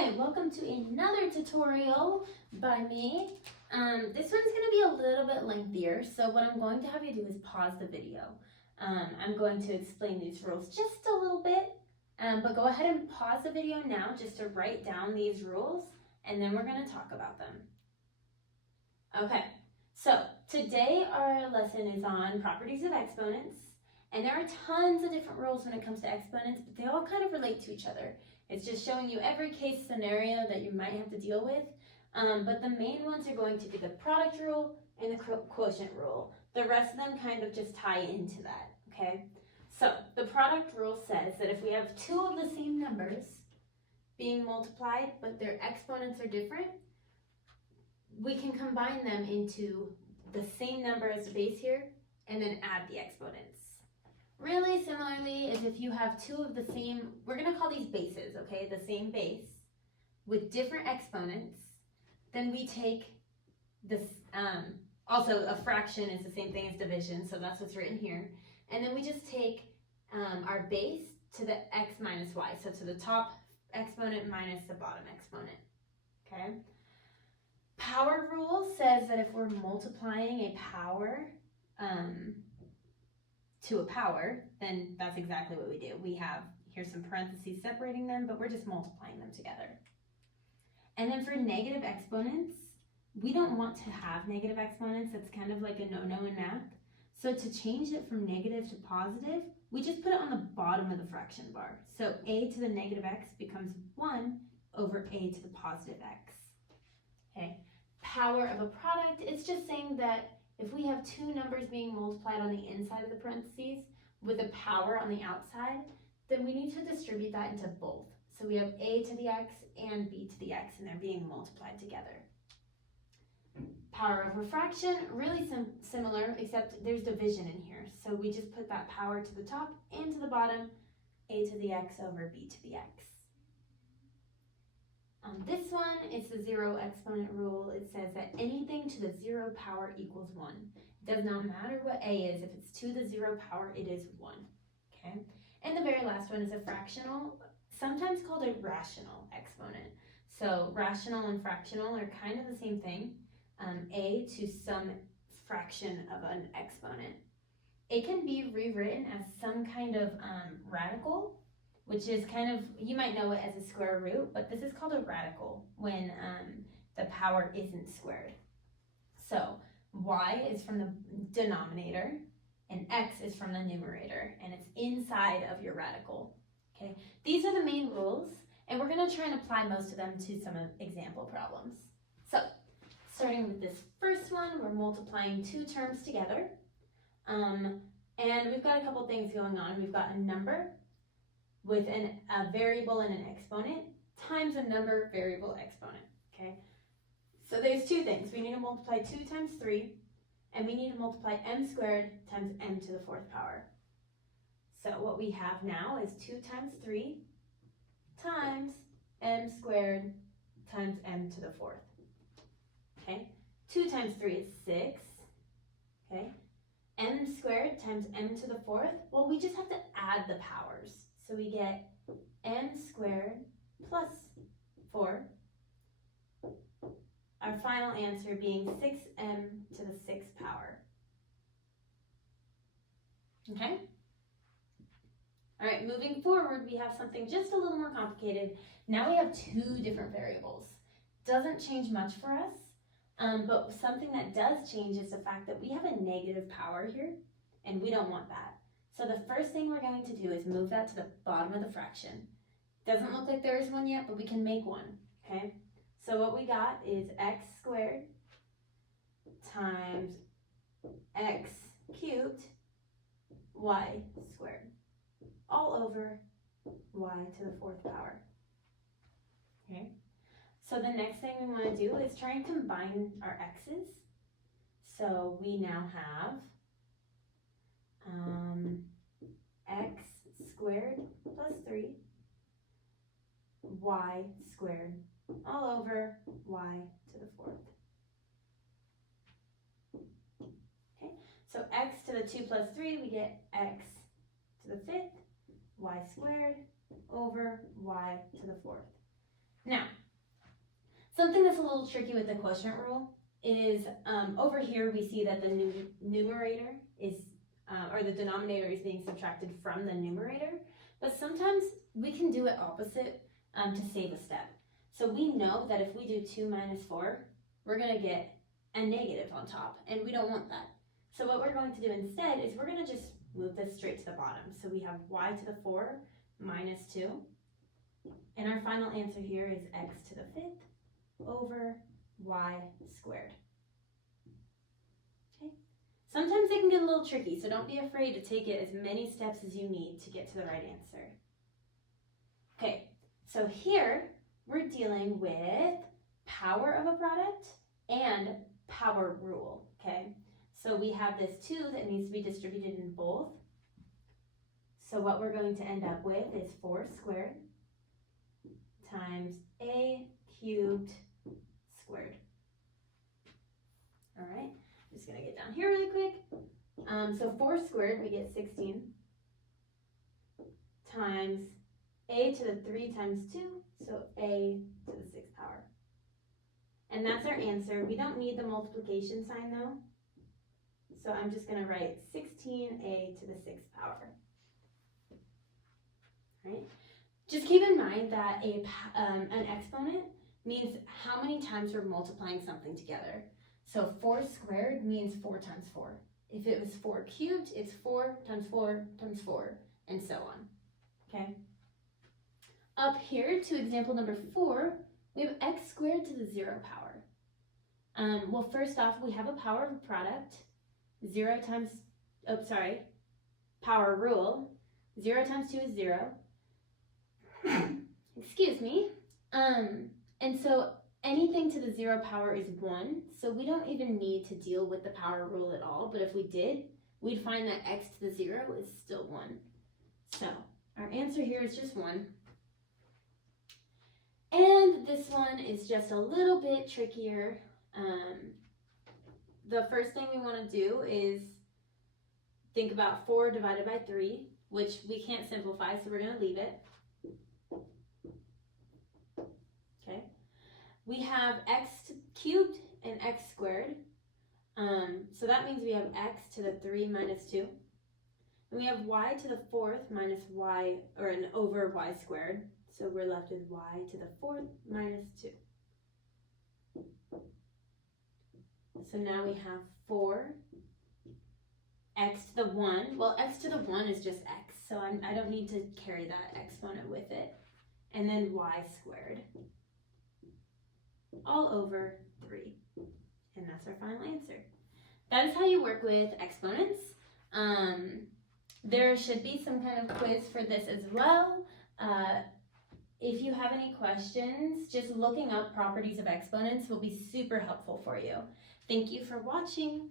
Hi, welcome to another tutorial by me. This one's going to be a little bit lengthier, so what I'm going to have you do is pause the video. I'm going to explain these rules just a little bit, but go ahead and pause the video now just to write down these rules, and then we're going to talk about them. Okay, so today our lesson is on properties of exponents, and there are tons of different rules when it comes to exponents, but they all kind of relate to each other. It's just showing you every case scenario that you might have to deal with, but the main ones are going to be the product rule and the quotient rule. The rest of them kind of just tie into that, okay? So the product rule says that if we have two of the same numbers being multiplied, but their exponents are different, we can combine them into the same number as the base here and then add the exponents. Really similarly is if you have two of the same, we're going to call these bases, okay, the same base with different exponents, then we take this, also a fraction is the same thing as division, so that's what's written here, and then we just take our base to the x minus y, so to the top exponent minus the bottom exponent, okay? Power rule says that if we're multiplying a power to a power, then that's exactly what we do. We have, here's some parentheses separating them, but we're just multiplying them together. And then for negative exponents, we don't want to have negative exponents. That's kind of like a no-no in math. So to change it from negative to positive, we just put it on the bottom of the fraction bar. So a to the negative x becomes 1 over a to the positive x. Okay. Power of a product, it's just saying that if we have two numbers being multiplied on the inside of the parentheses with a power on the outside, then we need to distribute that into both. So we have a to the x and b to the x, and they're being multiplied together. Power of a fraction, really similar, except there's division in here. So we just put that power to the top and to the bottom, a to the x over b to the x. This one, it's the zero exponent rule. It says that anything to the 0 power equals 1. It does not matter what a is. If it's to the 0 power, it is 1. Okay? And the very last one is a fractional, sometimes called a rational exponent. So rational and fractional are kind of the same thing. A to some fraction of an exponent. It can be rewritten as some kind of radical, which is kind of, you might know it as a square root, but this is called a radical when the power isn't squared. So y is from the denominator and x is from the numerator, and it's inside of your radical. Okay, these are the main rules, and we're going to try and apply most of them to some example problems. So starting with this first one, we're multiplying two terms together, and we've got a couple things going on. We've got a number with a variable and an exponent times a number, variable, exponent, okay? So there's two things. We need to multiply 2 times 3, and we need to multiply m squared times m to the 4th power. So what we have now is 2 times 3 times m squared times m to the 4th, okay? 2 times 3 is 6, okay? M squared times m to the 4th, well, we just have to add the powers. So we get m squared plus 4, our final answer being 6m to the 6th power. Okay? All right, moving forward, we have something just a little more complicated. Now we have two different variables. Doesn't change much for us, but something that does change is the fact that we have a negative power here, and we don't want that. So the first thing we're going to do is move that to the bottom of the fraction. Doesn't look like there is one yet, but we can make one, okay? So what we got is x squared times x cubed y squared, all over y to the 4th power, okay? So the next thing we want to do is try and combine our x's. So we now have x squared plus 3 y squared all over y to the 4th. Okay, so x to the 2 plus 3, we get x to the 5th, y squared over y to the 4th. Now, something that's a little tricky with the quotient rule is over here we see that the numerator is, or the denominator is being subtracted from the numerator, but sometimes we can do it opposite to save a step. So we know that if we do 2 minus 4, we're going to get a negative on top, and we don't want that. So what we're going to do instead is we're going to just move this straight to the bottom. So we have y to the 4 minus 2, and our final answer here is x to the 5th over y squared. Okay. Sometimes it can get a little tricky, so don't be afraid to take it as many steps as you need to get to the right answer. Okay, so here we're dealing with power of a product and power rule, okay? So we have this 2 that needs to be distributed in both. So what we're going to end up with is 4 squared times a cubed squared. All right, I'm just gonna get down here really quick. So 4 squared, we get 16 times a to the 3 times 2, so a to the 6th power. And that's our answer. We don't need the multiplication sign though. So I'm just gonna write 16a to the 6th power. Right? Just keep in mind that an exponent means how many times we're multiplying something together. So 4 squared means 4 times 4. If it was 4 cubed, it's 4 times 4 times 4, and so on. Okay? Up here to example number 4, we have x squared to the 0 power. Well, first off, we have a power of a product. 0 times, power rule. 0 times 2 is 0. Excuse me. And so anything to the 0 power is 1, so we don't even need to deal with the power rule at all, but if we did, we'd find that x to the 0 is still 1. So our answer here is just 1. And this one is just a little bit trickier. The first thing we want to do is think about 4 divided by 3, which we can't simplify, so we're going to leave it. Okay. We have x cubed and x squared. So that means we have x to the 3 minus 2. And we have y to the 4th minus y, or an over y squared. So we're left with y to the 4th minus 2. So now we have 4 x to the 1. Well, x to the 1 is just x, so I don't need to carry that exponent with it. And then y squared all over 3. And that's our final answer. That is how you work with exponents. There should be some kind of quiz for this as well. If you have any questions, just looking up properties of exponents will be super helpful for you. Thank you for watching.